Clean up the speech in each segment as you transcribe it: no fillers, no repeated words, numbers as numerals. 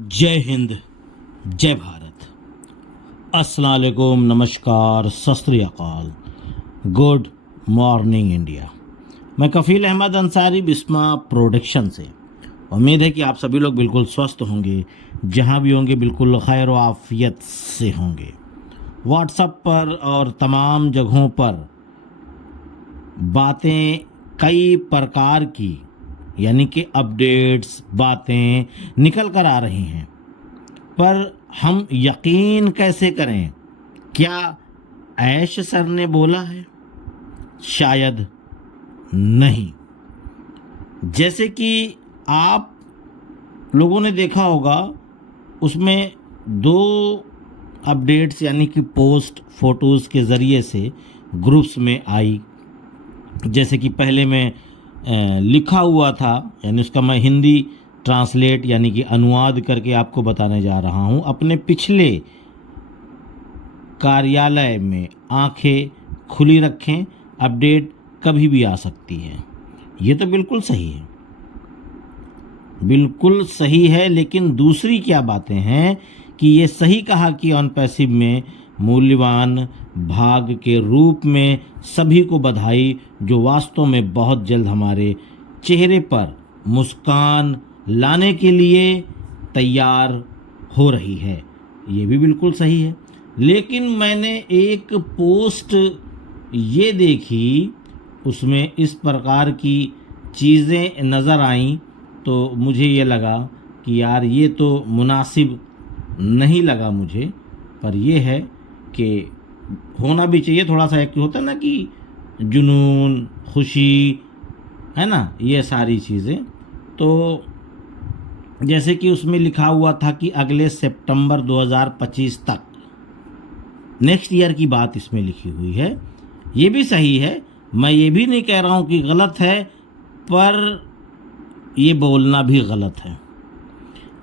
जय हिंद, जय भारत, अस्सलाम वालेकुम, नमस्कार, सत श्री अकाल, गुड मॉर्निंग इंडिया। मैं कफ़ील अहमद अंसारी बिस्मा प्रोडक्शन से। उम्मीद है कि आप सभी लोग बिल्कुल स्वस्थ होंगे, जहां भी होंगे बिल्कुल खैर व आफियत से होंगे। व्हाट्सएप पर और तमाम जगहों पर बातें कई प्रकार की यानी कि अपडेट्स बातें निकल कर आ रही हैं, पर हम यकीन कैसे करें? क्या ऐश सर ने बोला है? शायद नहीं। जैसे कि आप लोगों ने देखा होगा, उसमें दो अपडेट्स यानी कि पोस्ट फोटोज़ के ज़रिए से ग्रुप्स में आई। जैसे कि पहले में लिखा हुआ था, यानी उसका मैं हिंदी ट्रांसलेट यानी कि अनुवाद करके आपको बताने जा रहा हूँ। अपने पिछले कार्यालय में आंखें खुली रखें, अपडेट कभी भी आ सकती है। ये तो बिल्कुल सही है, बिल्कुल सही है। लेकिन दूसरी क्या बातें हैं कि ये सही कहा कि ऑन पैसिव में मूल्यवान भाग के रूप में सभी को बधाई, जो वास्तव में बहुत जल्द हमारे चेहरे पर मुस्कान लाने के लिए तैयार हो रही है। ये भी बिल्कुल सही है। लेकिन मैंने एक पोस्ट ये देखी, उसमें इस प्रकार की चीज़ें नज़र आईं, तो मुझे ये लगा कि यार ये तो मुनासिब नहीं लगा मुझे। पर यह है कि होना भी चाहिए थोड़ा सा, एक होता है ना कि जुनून, खुशी, है ना, ये सारी चीज़ें। तो जैसे कि उसमें लिखा हुआ था कि अगले सितंबर 2025 तक, नेक्स्ट ईयर की बात इसमें लिखी हुई है। ये भी सही है, मैं ये भी नहीं कह रहा हूँ कि गलत है, पर ये बोलना भी गलत है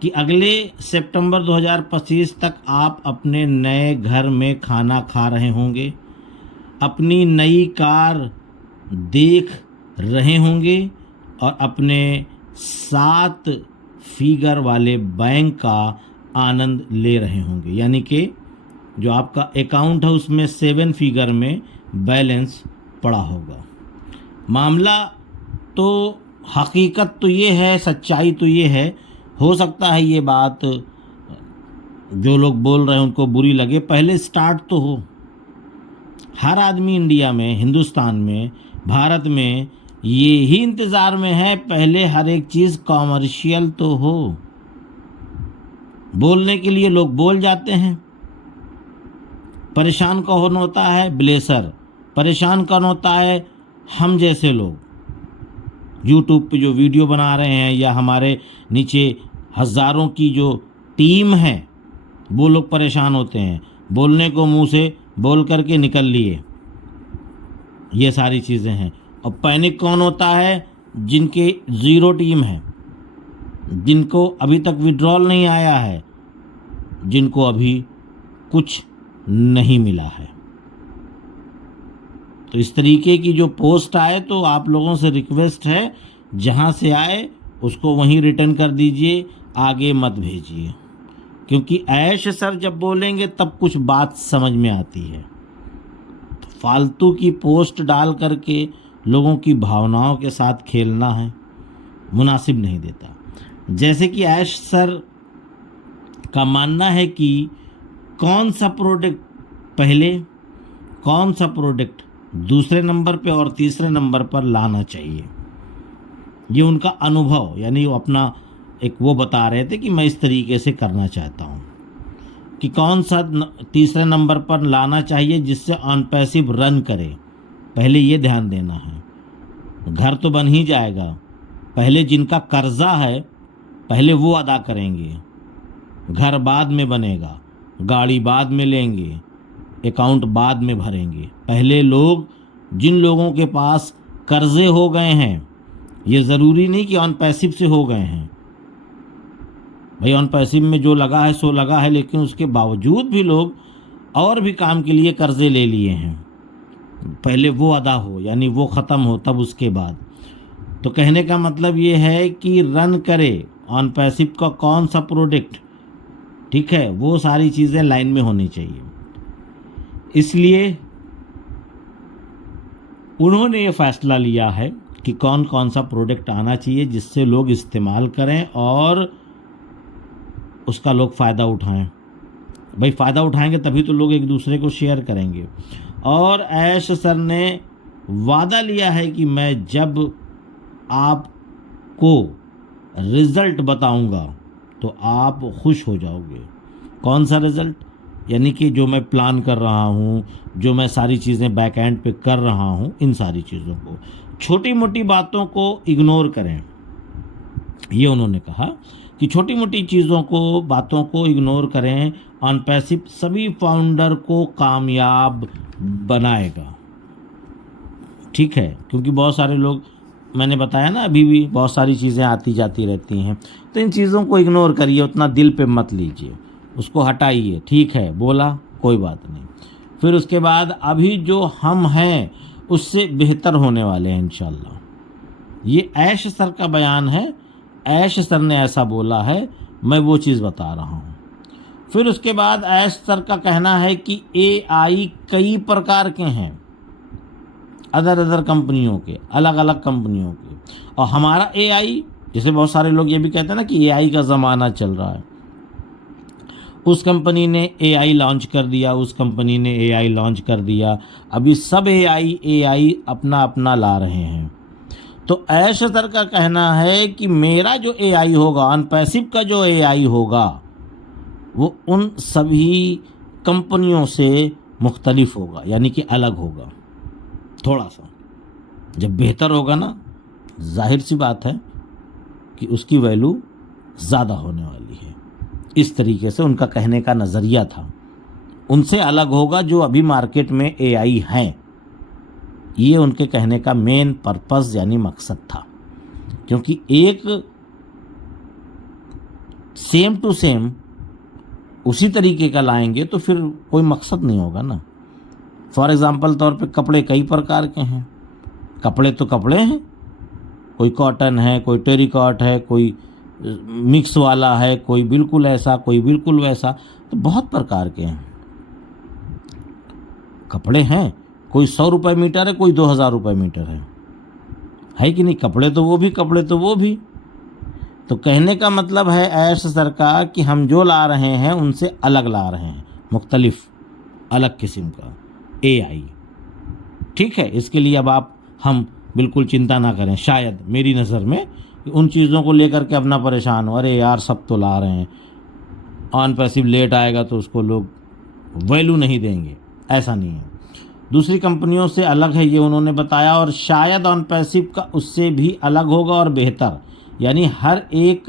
कि अगले सितंबर 2025 तक आप अपने नए घर में खाना खा रहे होंगे, अपनी नई कार देख रहे होंगे और अपने 7 फिगर वाले बैंक का आनंद ले रहे होंगे। यानी कि जो आपका अकाउंट है उसमें 7 फिगर में बैलेंस पड़ा होगा। मामला तो हकीकत तो ये है, सच्चाई तो ये है। हो सकता है ये बात जो लोग बोल रहे हैं उनको बुरी लगे, पहले स्टार्ट तो हो। हर आदमी इंडिया में, हिंदुस्तान में, भारत में ये ही इंतज़ार में है, पहले हर एक चीज़ कॉमर्शियल तो हो। बोलने के लिए लोग बोल जाते हैं। परेशान कौन होता है? ब्लेसर। परेशान कौन होता है? हम जैसे लोग यूट्यूब पे जो वीडियो बना रहे हैं, या हमारे नीचे हज़ारों की जो टीम है, वो लोग परेशान होते हैं। बोलने को मुंह से बोल करके निकल लिए, ये सारी चीज़ें हैं। और पैनिक कौन होता है? जिनके ज़ीरो टीम है, जिनको अभी तक विड्रॉल नहीं आया है, जिनको अभी कुछ नहीं मिला है। तो इस तरीके की जो पोस्ट आए, तो आप लोगों से रिक्वेस्ट है, जहाँ से आए उसको वहीं रिटर्न कर दीजिए, आगे मत भेजिए। क्योंकि ऐश सर जब बोलेंगे तब कुछ बात समझ में आती है। तो फालतू की पोस्ट डाल करके लोगों की भावनाओं के साथ खेलना है, मुनासिब नहीं देता। जैसे कि ऐश सर का मानना है कि कौन सा प्रोडक्ट पहले, कौन सा प्रोडक्ट दूसरे नंबर पे और तीसरे नंबर पर लाना चाहिए। ये उनका अनुभव, यानी वो अपना एक वो बता रहे थे कि मैं इस तरीके से करना चाहता हूँ कि कौन सा तीसरे नंबर पर लाना चाहिए जिससे ऑन पैसिव रन करे। पहले ये ध्यान देना है। घर तो बन ही जाएगा, पहले जिनका कर्जा है पहले वो अदा करेंगे। घर बाद में बनेगा, गाड़ी बाद में लेंगे, अकाउंट बाद में भरेंगे। पहले लोग, जिन लोगों के पास कर्जे हो गए हैं, ये ज़रूरी नहीं कि ऑन पैसिव से हो गए हैं भाई। ऑन पैसिव में जो लगा है सो लगा है, लेकिन उसके बावजूद भी लोग और भी काम के लिए कर्जे ले लिए हैं। पहले वो अदा हो, यानी वो ख़त्म हो, तब उसके बाद। तो कहने का मतलब ये है कि रन करे ऑन पैसिव का कौन सा प्रोडक्ट ठीक है, वो सारी चीज़ें लाइन में होनी चाहिए। इसलिए उन्होंने ये फैसला लिया है कि कौन कौन सा प्रोडक्ट आना चाहिए जिससे लोग इस्तेमाल करें और उसका लोग फ़ायदा उठाएं। भाई फ़ायदा उठाएंगे तभी तो लोग एक दूसरे को शेयर करेंगे। और ऐश सर ने वादा लिया है कि मैं जब आपको रिज़ल्ट बताऊंगा तो आप खुश हो जाओगे। कौन सा रिज़ल्ट? यानी कि जो मैं प्लान कर रहा हूँ, जो मैं सारी चीज़ें बैक एंड पे कर रहा हूँ, इन सारी चीज़ों को, छोटी मोटी बातों को इग्नोर करें। ये उन्होंने कहा कि छोटी मोटी चीज़ों को, बातों को इग्नोर करें। ऑन पैसिव सभी फाउंडर को कामयाब बनाएगा। ठीक है, क्योंकि बहुत सारे लोग, मैंने बताया ना अभी भी, बहुत सारी चीज़ें आती जाती रहती हैं, तो इन चीज़ों को इग्नोर करिए, उतना दिल पे मत लीजिए, उसको हटाइए। ठीक है, बोला, कोई बात नहीं। फिर उसके बाद अभी जो हम हैं उससे बेहतर होने वाले हैं इंशाल्लाह। ये ऐश सर का बयान है, ऐश सर ने ऐसा बोला है, मैं वो चीज़ बता रहा हूँ। फिर उसके बाद ऐश सर का कहना है कि एआई कई प्रकार के हैं, अदर कंपनियों के, अलग अलग कंपनियों के, और हमारा एआई, जैसे बहुत सारे लोग ये भी कहते हैं ना कि एआई का ज़माना चल रहा है। उस कंपनी ने एआई लॉन्च कर दिया, उस कंपनी ने एआई लॉन्च कर दिया, अभी सब एआई अपना अपना ला रहे हैं। तो ऐश सर का कहना है कि मेरा जो एआई होगा, ऑन पैसिव का जो एआई होगा, वो उन सभी कंपनियों से मुख्तलिफ होगा, यानी कि अलग होगा थोड़ा सा। जब बेहतर होगा ना, जाहिर सी बात है कि उसकी वैल्यू ज़्यादा होने वाली है। इस तरीके से उनका कहने का नज़रिया था। उनसे अलग होगा जो अभी मार्केट में एआई हैं। ये उनके कहने का मेन पर्पस यानी मकसद था, क्योंकि एक सेम टू सेम उसी तरीके का लाएंगे तो फिर कोई मकसद नहीं होगा ना। फॉर एग्ज़ाम्पल तौर पे कपड़े कई प्रकार के हैं, कपड़े तो कपड़े हैं, कोई कॉटन है, कोई टेरिकॉट है, कोई मिक्स वाला है, कोई बिल्कुल ऐसा, कोई बिल्कुल वैसा, तो बहुत प्रकार के हैं कपड़े हैं। कोई 100 रुपये मीटर है, कोई 2000 रुपये मीटर है कि नहीं? कपड़े तो वो भी, कपड़े तो वो भी। तो कहने का मतलब है ऐश सर का कि हम जो ला रहे हैं उनसे अलग ला रहे हैं, मुख्तलिफ अलग किस्म का एआई। ठीक है, इसके लिए अब हम बिल्कुल चिंता ना करें। शायद मेरी नज़र में उन चीज़ों को लेकर के अपना परेशान हो, अरे यार सब तो ला रहे हैं, ऑन पैसिव लेट आएगा तो उसको लोग वैल्यू नहीं देंगे, ऐसा नहीं है। दूसरी कंपनियों से अलग है, ये उन्होंने बताया, और शायद ऑन पैसिव का उससे भी अलग होगा और बेहतर, यानी हर एक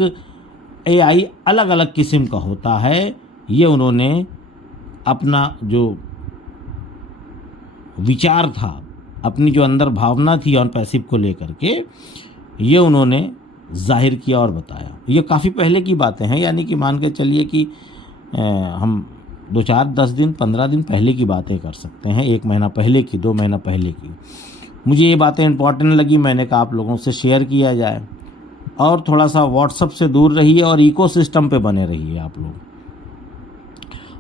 एआई अलग अलग किस्म का होता है। ये उन्होंने अपना जो विचार था, अपनी जो अंदर भावना थी ऑन पैसिव को लेकर के, ये उन्होंने जाहिर किया और बताया। ये काफ़ी पहले की बातें हैं, यानी कि मान के चलिए कि हम 2-4, 10 दिन, 15 दिन पहले की बातें कर सकते हैं, 1 महीना पहले की, 2 महीना पहले की। मुझे ये बातें इंपॉर्टेंट लगी, मैंने कहा आप लोगों से शेयर किया जाए। और थोड़ा सा व्हाट्सएप से दूर रहिए और इकोसिस्टम पे बने रहिए। आप लोग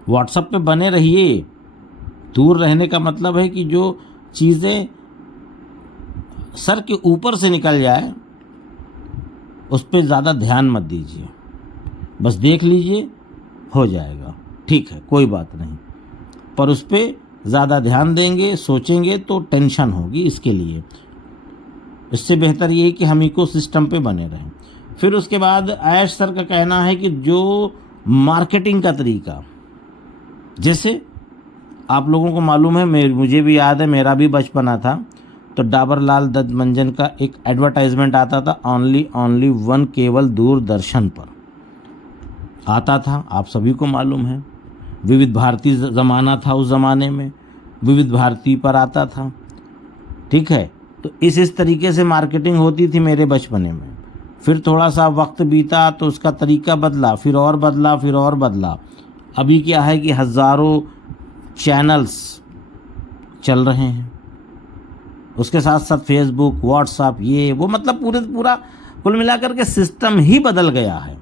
व्हाट्सएप पे बने रहिए। दूर रहने का मतलब है कि जो चीज़ें सर के ऊपर से निकल जाए उस पर ज़्यादा ध्यान मत दीजिए, बस देख लीजिए, हो जाएगा, ठीक है, कोई बात नहीं। पर उस पर ज़्यादा ध्यान देंगे, सोचेंगे तो टेंशन होगी। इसके लिए इससे बेहतर ये है कि हम इकोसिस्टम पे बने रहें। फिर उसके बाद ऐश सर का कहना है कि जो मार्केटिंग का तरीका, जैसे आप लोगों को मालूम है, मुझे भी याद है, मेरा भी बचपना था, तो डाबर लाल दत्त मंजन का एक एडवर्टाइजमेंट आता था, ओनली वन, केवल दूरदर्शन पर आता था, आप सभी को मालूम है। विविध भारती ज़माना था उस ज़माने में, विविध भारती पर आता था। ठीक है, तो इस तरीके से मार्केटिंग होती थी मेरे बचपने में। फिर थोड़ा सा वक्त बीता तो उसका तरीका बदला, फिर और बदला, फिर और बदला। अभी क्या है कि हज़ारों चैनल्स चल रहे हैं, उसके साथ साथ फेसबुक, व्हाट्सएप, ये वो, मतलब पूरा कुल मिलाकर के सिस्टम ही बदल गया है।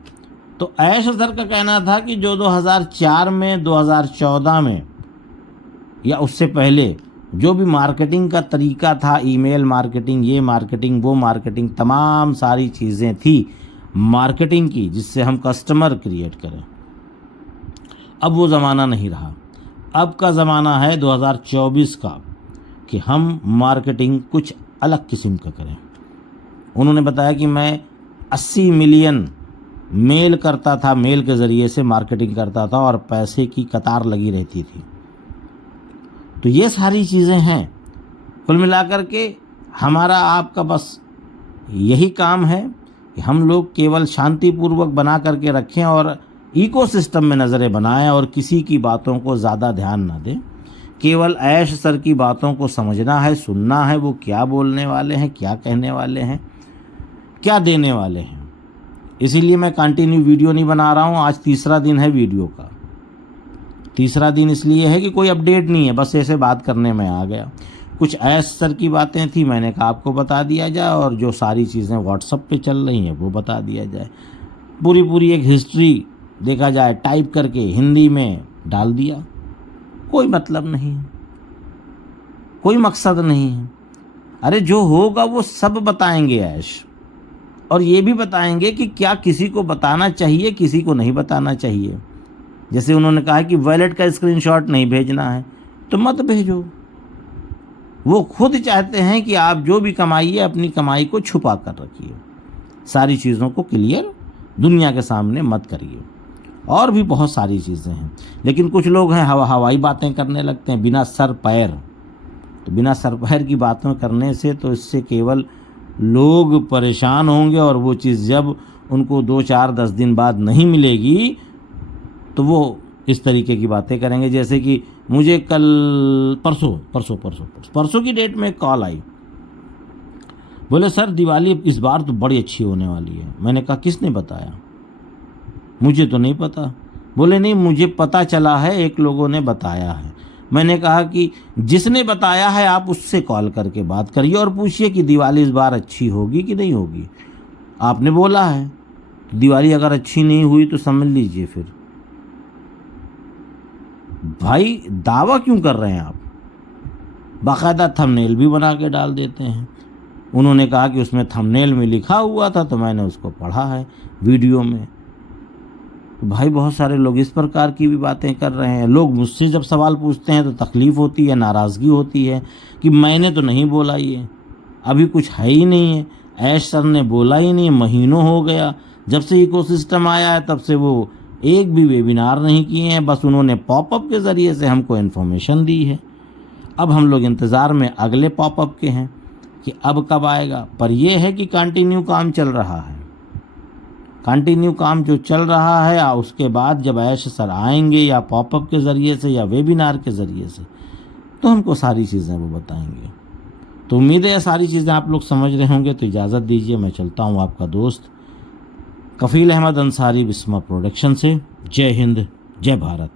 तो ऐश सर का कहना था कि जो 2004 में 2014 में या उससे पहले जो भी मार्केटिंग का तरीका था, ईमेल मार्केटिंग, ये मार्केटिंग, वो मार्केटिंग, तमाम सारी चीज़ें थी मार्केटिंग की जिससे हम कस्टमर क्रिएट करें, अब वो ज़माना नहीं रहा। अब का ज़माना है 2024 का कि हम मार्केटिंग कुछ अलग किस्म का करें। उन्होंने बताया कि मैं 80 मिलियन मेल करता था, मेल के ज़रिए से मार्केटिंग करता था और पैसे की कतार लगी रहती थी। तो ये सारी चीज़ें हैं। कुल मिलाकर के हमारा आपका बस यही काम है कि हम लोग केवल शांतिपूर्वक बना करके रखें और इकोसिस्टम में नज़रें बनाएं और किसी की बातों को ज़्यादा ध्यान ना दें। केवल ऐश सर की बातों को समझना है, सुनना है, वो क्या बोलने वाले हैं, क्या कहने वाले हैं, क्या देने वाले हैं। इसीलिए मैं कंटिन्यू वीडियो नहीं बना रहा हूँ। आज तीसरा दिन है वीडियो का। तीसरा दिन इसलिए है कि कोई अपडेट नहीं है, बस ऐसे बात करने में आ गया। कुछ ऐश सर की बातें थी, मैंने कहा आपको बता दिया जाए, और जो सारी चीज़ें व्हाट्सएप पे चल रही हैं वो बता दिया जाए। पूरी एक हिस्ट्री देखा जाए टाइप करके हिंदी में डाल दिया। कोई मतलब नहीं है, कोई मकसद नहीं है। अरे जो होगा वो सब बताएंगे ऐश, और ये भी बताएंगे कि क्या किसी को बताना चाहिए, किसी को नहीं बताना चाहिए। जैसे उन्होंने कहा कि वॉलेट का स्क्रीनशॉट नहीं भेजना है, तो मत भेजो। वो खुद चाहते हैं कि आप जो भी कमाइए अपनी कमाई को छुपा कर रखिए, सारी चीज़ों को क्लियर दुनिया के सामने मत करिए। और भी बहुत सारी चीज़ें हैं, लेकिन कुछ लोग हैं हवाई बातें करने लगते हैं बिना सर पैर। तो बिना सर पैर की बातें करने से तो इससे केवल लोग परेशान होंगे, और वो चीज़ जब उनको 2, 4, 10 दिन बाद नहीं मिलेगी तो वो इस तरीके की बातें करेंगे। जैसे कि मुझे कल परसों की डेट में एक कॉल आई, बोले सर दिवाली इस बार तो बड़ी अच्छी होने वाली है। मैंने कहा किसने बताया? मुझे तो नहीं पता। बोले नहीं मुझे पता चला है, एक लोगों ने बताया है। मैंने कहा कि जिसने बताया है आप उससे कॉल करके बात करिए और पूछिए कि दिवाली इस बार अच्छी होगी कि नहीं होगी। आपने बोला है, दिवाली अगर अच्छी नहीं हुई तो समझ लीजिए फिर। भाई दावा क्यों कर रहे हैं आप? बाकायदा थंबनेल भी बना के डाल देते हैं। उन्होंने कहा कि उसमें थंबनेल में लिखा हुआ था तो मैंने उसको पढ़ा है वीडियो में। तो भाई बहुत सारे लोग इस प्रकार की भी बातें कर रहे हैं। लोग मुझसे जब सवाल पूछते हैं तो तकलीफ़ होती है, नाराज़गी होती है कि मैंने तो नहीं बोला, ये अभी कुछ है ही नहीं है, ऐश सर ने बोला ही नहीं, महीनों हो गया जब से इकोसिस्टम आया है, तब से वो एक भी वेबिनार नहीं किए हैं, बस उन्होंने पॉपअप के ज़रिए से हमको इन्फॉर्मेशन दी है। अब हम लोग इंतज़ार में अगले पॉपअप के हैं कि अब कब आएगा। पर यह है कि कंटिन्यू काम चल रहा है, कंटिन्यू काम जो चल रहा है, उसके बाद जब ऐश सर आएंगे या पॉपअप के ज़रिए से या वेबिनार के ज़रिए से, तो हमको सारी चीज़ें वो बताएंगे। तो उम्मीद है सारी चीज़ें आप लोग समझ रहे होंगे। तो इजाज़त दीजिए, मैं चलता हूँ। आपका दोस्त कफ़ील अहमद अंसारी, बिस्मा प्रोडक्शन से। जय हिंद, जय भारत।